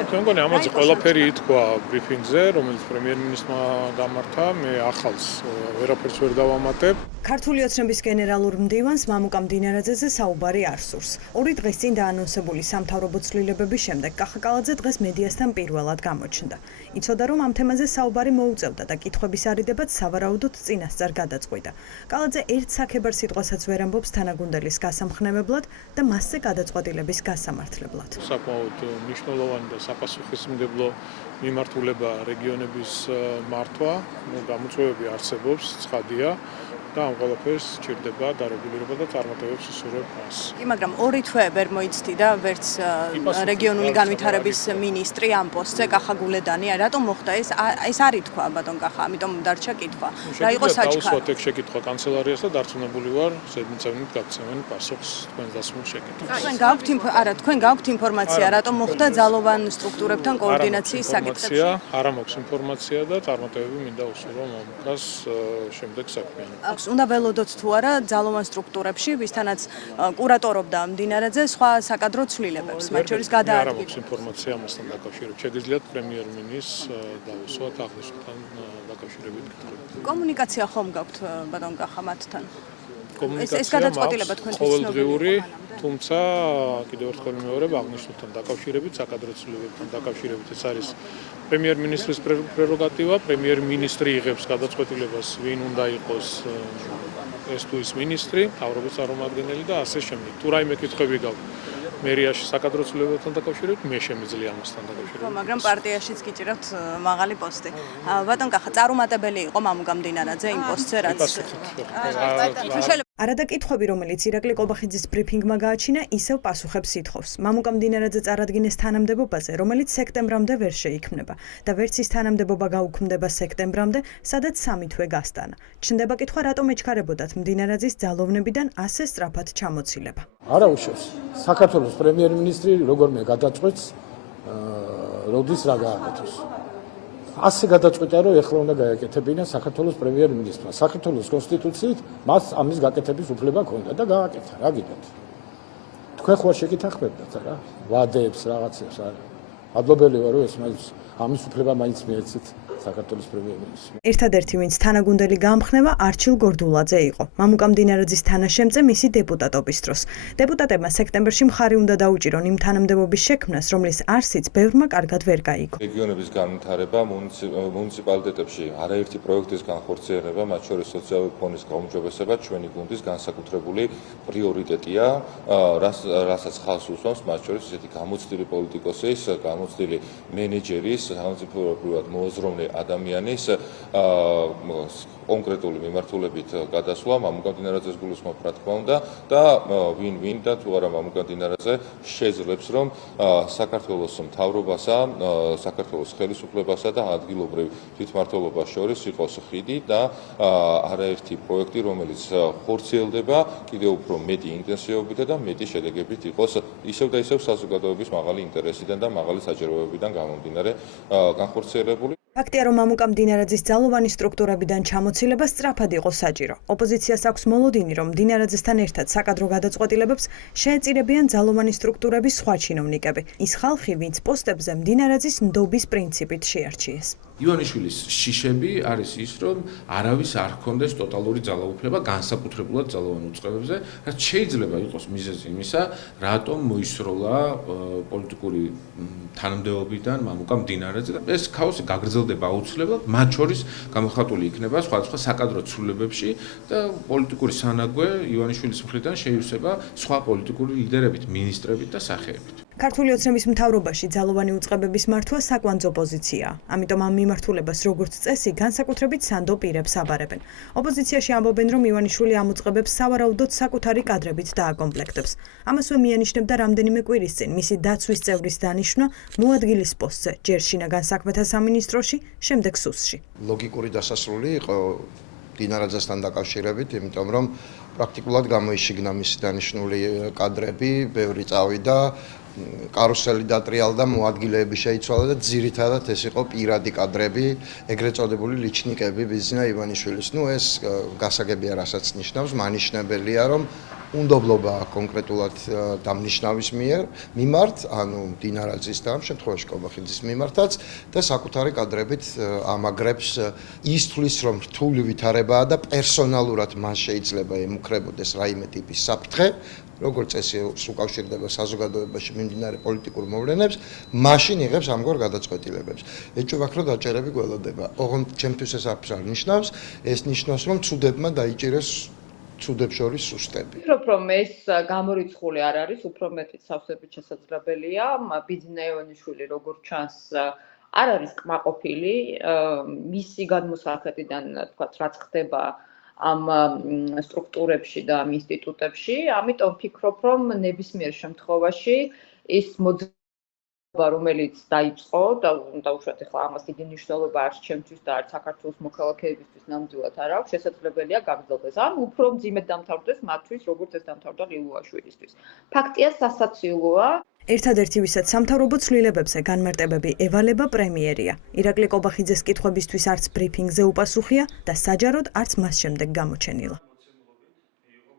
მე მგონი ამაზე ყველაფერი ითქვა ბრიფინგზე, რომელიც პრემიერ-მინისტრმა გამართა, მე ახალს ვერაფერს ვერ დავამატებ. ქართული ოცნების გენერალურ მდივანს მამუკა მდინარაძეზე საუბარი არ სურს. 2 დღის წინ დაანონსებული სამთავრობო ცვლილებების შემდეგ კახაკალაძე დღეს მედიასთან პირველად გამოჩნდა. იცოდა, რომ ამ თემაზე საუბარი მოუწევდა და კითხვების არიდებაც სავარაუდოდ წინასწარ გადაწყვიტა. კალაძე ერთ საქებარ სიტყვასაც ვერ ამბობს თანაგუნდელის გასამხნევებლად და მასზე გადაწყვეტილების გასამართლებლად. საკმაოდ მნიშვნელოვანი და საპასუხისმგებლო მიმართულება რეგიონების მართვა, გამოწვევები არსებობს, ცხადია. და ამ ყველაფერს სჭირდება დარეგულირება და წარმატებებს უსურვებ მას. მაგრამ 2 თვე ვერ მოიცდიდა ვერც რეგიონული განვითარების მინისტრი ამ პოსტზე კახა გულედანი. რატომ მოხდა ეს? ეს არ ითქვა ბატონ კახა, ამიტომ დარჩა კითხვა. რა იყო საჩქარი? დაუსვათ ეგ შეკითხვა კანცელარიას და დარწმუნებული ვარ, ზედმიწევნით გაგცემენ პასუხს თქვენს დასმულ შეკითხვას. თქვენ გაქვთ ინფორმაცია, რატომ მოხდა ძალოვან სტრუქტურებთან კოორდინაციის საკითხებში? არა მაქვს ინფორმაცია და წარმატებები მინდა უსურვო მამუკას შემდეგ საქმიანობას. უნდა ველოდოთ თუ არა ძალოვან სტრუქტურებში, ვისთანაც კურატორობდა მდინარაძე სხვა საკადრო ცვლილებებს, მათ შორის გადაადგილება. არა მაქვს ინფორმაცია ამასთან დაკავშირებით. შეგიძლიათ პრემიერ-მინისტრს დაუსვათ აღნიშნულთან დაკავშირებით კითხვები. კომუნიკაცია ხომ გაქვთ ბატონ კახა მათთან? კომუნიკაცია ეს გადაწყვეტილება თქვენთვის ყოველდღიური, თუმცა კიდევ ერთხელ ვიმეორებ აღნიშნულთან დაკავშირებით, საკადრო ცვლილებებთან დაკავშირებით ეს არის პრემიერ-მინისტრის პრეროგატივა. პრემიერ-მინისტრი იღებს გადაწყვეტილებას, ვინ უნდა იყოს ეს თუ ის მინისტრი, მთავრობის წარმომადგენელი და ასე შემდეგ. თუ რაიმე კითხვები გაქვთ მერიაში საკადრო ცვლილებებთან დაკავშირებით, მე შემიძლია ამასთან დაკავშირებით. მაგრამ პარტიაშიც გიჭირავთ მაღალი პოსტი. ბატონ კახა, წარუმატებელი იყო მამუკა მდინარაძე იმ პოსტზე, რაც არადა კითხვები, რომელიც ირაკლი ყობახიძის ბრიფინგმა გააჩინა, ისევ პასუხებს ითხოვს. მამუკა მდინარაძე წარადგინეს თანამდებობაზე, რომელიც სექტემბრამდე ვერ შეიქმნება და ვერც ის თანამდებობა გაუქმდება სექტემბრამდე, სადაც 3 თვე გასტანა. ჩნდება კითხვა, რატომ ეჩქარებოდათ მდინარაძის ძალოვნებიდან ასე სწრაფად ჩამოცილება. არა უშავს. საქართველოს პრემიერ-მინისტრი როგორმე გადაწყვეტს, როდის რა გააკეთოს. ასე გადაწყვიტა, რომ ეხლა უნდა გააკეთებინა საქართველოს პრემიერ-მინისტრმა. საქართველოს კონსტიტუციით მას ამის გაკეთების უფლება ჰქონდა და გააკეთა. რა გიგებთ? თქვენ ხო შეკითხებდათ რა? ვადებს რაღაცებს არა. ადლობელი ვარ, რომ ეს მაინც ამის უფლება მაინც მიეცეთ საქართველოს პრემიერ-მინისტრმა. ერთადერთი, ვინც თანაგუნდელი გაამხნევა, არჩილ გორდულაძე იყო. მამუკა მდინარაძის თანაშემწე მისი დეპუტატობის დროს. დეპუტატებმა სექტემბერში მხარი უნდა დაუჭირონ იმ თანამდებობის შექმნას, რომლის არსიც ბევრმა კარგად ვერ გაიგო. რეგიონების განვითარება, მუნიციპალიტეტებში არაერთი პროექტის განხორციელება, მათ შორის სოციალური ფონის გაუმჯობესება ჩვენი გუნდის განსაკუთრებული პრიორიტეტია, რასაც ხალხს უსვამს, მათ შორის ესეთი გამოცდილი პოლიტიკოსის, გამოცდილი მენეჯერის, სახელმწიფოებრივად მოაზროვნე ადამიანის კონკრეტული მიმართულებით გადასვლა მამუკა მდინარაძეს გულისხმობ რა თქმა უნდა და ვინ და თუ არა მამუკა მდინარაძე შეძლებს რომ საქართველოს მთავრობასა, საქართველოს ხელისუფლებასა და ადგილობრივ თვითმმართველობას შორის იყოს ხიდი და არაერთი პროექტი, რომელიც ხორციელდება კიდევ უფრო მეტი ინტენსივობითა და მეტი შედეგებით იყოს ისევ და ისევ საზოგადოების მაღალი ინტერესიდან და მაღალი საჭიროებებიდან გამომდინარე განხორციელებული. ფაქტია, რომ მამუკა მდინარაძის ძალოვანი სტრუქტურებიდან ჩამოცილება სწრაფად იყო საჭირო. ოპოზიციას აქვს მოლოდინი, რომ მდინარაძესთან ერთად საკადრო გადაწყვეტილებებს შეეწირებიან ძალოვანი სტრუქტურების სხვა ჩინოვნიკები. ის ხალხი, ვინც პოსტებზე მდინარაძის ნდობის პრინციპით შეარჩიეს. ივანიშვილის შიშები არის ის, რომ არავის არ ჰქონდეს ტოტალური ძალაუფლება განსაკუთრებულად ძალოვან უწყებებზე, რაც შეიძლება იყოს მიზეზი იმისა, რატომ მოისროლა პოლიტიკური თანამდებობიდან მამუკა მდინარაძე და ეს ქაოსი გაგრძელდება აუცილებლად, მათ შორის გამოხატული იქნება სხვადასხვა საკადრო ცვლილებებში და პოლიტიკური სანაგვე ივანიშვილის მხრიდან შეივსება სხვა პოლიტიკური ლიდერებით, მინისტრებით და სახეებით. ქართული ოცნების მთავრობაში ძალოვანი უწყებების მართვა საკვანძო პოზიციაა. ამიტომ ამ მიმართულებას როგორც წესი განსაკუთრებით სანდო პირებს აბარებენ. ოპოზიციაში ამბობენ, რომ ივანიშვილი ამ უწყებებს სავარაუდოდ საკუთარი კადრებით დააკომპლექტებს. ამასვე მიანიშნებდა რამდენიმე კვირის წინ მისი დაცვის წევრის დანიშვნა მოადგილის პოსტზე, ჯერ შინაგან საქმეთა სამინისტროში, შემდეგ სუსში. ლოგიკური დასასრული იყო მდინარაძესთან დაკავშირებით, იმიტომ რომ პრაქტიკულად გამოიშიგნა მისი დანიშნული კადრები, ბევრი წავიდა, კარუსელი დატრიალდა, მოადგილეები შეიცვალა და ძირითადად ეს იყო პირადი კადრები, ეგრეთ წოდებული ლიჩნიკები ბიზნა ივანიშვილის. ეს გასაგებია, რასაც ნიშნავს, მანიშნებელია, რომ უნდობლობა კონკრეტულად დამნიშნავის მიმართ, ანუ დინარაძის და ამ შემთხვევაში კობახიძის მიმართაც და საკუთარი კადრებით ამაგრებს ის თulis რომ რთული ვითარებაა და პერსონალურად მას შეიძლება ემუქრებოდეს რაიმე ტიპის საფრთხე, როგორც წესი უკავშირდება საზოგადოებაში მიმდინარე პოლიტიკურ მოვლენებს, მაშინ იღებს ამგვარ გადაწყვეტილებებს. ეჭვბაქ რომ დაჭერები გველოდება. ოღონდ ჩემთვის ეს არც არ ნიშნავს, ეს ნიშნავს რომ ცუდებმა დაიჭირეს ცუდებს შორის სუსტები. ვფიქრობ, რომ ეს გამორიცხული არ არის, უფრო მეტიც სავსებით შესაძლებელია. ბიძინა ივანიშვილი, როგორც ჩანს, არ არის კმაყოფილი მისი გადმოსახედიდან, თქვათ, რაც ხდება ამ სტრუქტურებში და ამ ინსტიტუტებში, ამიტომ ვფიქრობ, რომ ნებისმიერ შემთხვევაში ის რომელიც დაიწყო და უშუალოდ ახლა ამას დიდი მნიშვნელობა არც ჩემთვის და არც საქართველოს მოქალაქეებისთვის ნამდვილად არ აქვს, შესაძლებელია გაგრძელდეს. ან უფრო მძიმედ დამთავრდეს მათთვის, როგორც ეს დამთავრდა ლილუაშვილისთვის. ფაქტია, სასაცილოა. ერთადერთი ვისაც სამთავრობო ცვლილებებზე განმარტებები ევალება პრემიერია. ირაკლი კობახიძეს კითხვებისთვის არც ბრიფინგზე უპასუხია და საჯაროდ არც მას შემდეგ გამოჩენილა.